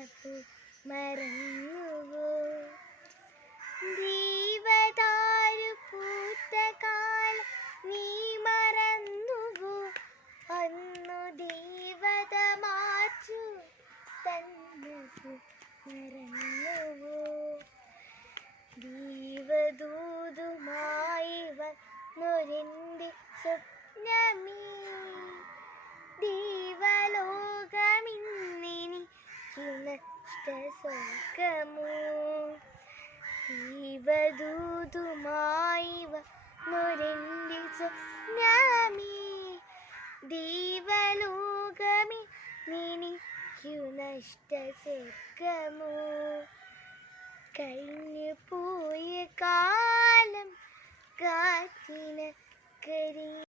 മുല്ലപ്പൂ മറന്നുവോ? ദീവദാരു പൂത്ത കാലം നീ മറന്നുവോ? അന്നു ദീവത മാച്ചു തന്നതു മറന്നുവോ? ദീവദൂതുമായി വന്നൊരെൻ്റെ സ്വപ്നമേ, ദീവലോകമിന്നെനിക്കു നഷ്ടസ്വർഗമോ? ദീവദൂതുമായി വന്നൊരെൻ്റെ സ്വപ്നമേ, ദീവലോകമിന്നെനിക്കു നഷ്ടസ്വർഗമോ? കഴിഞ്ഞ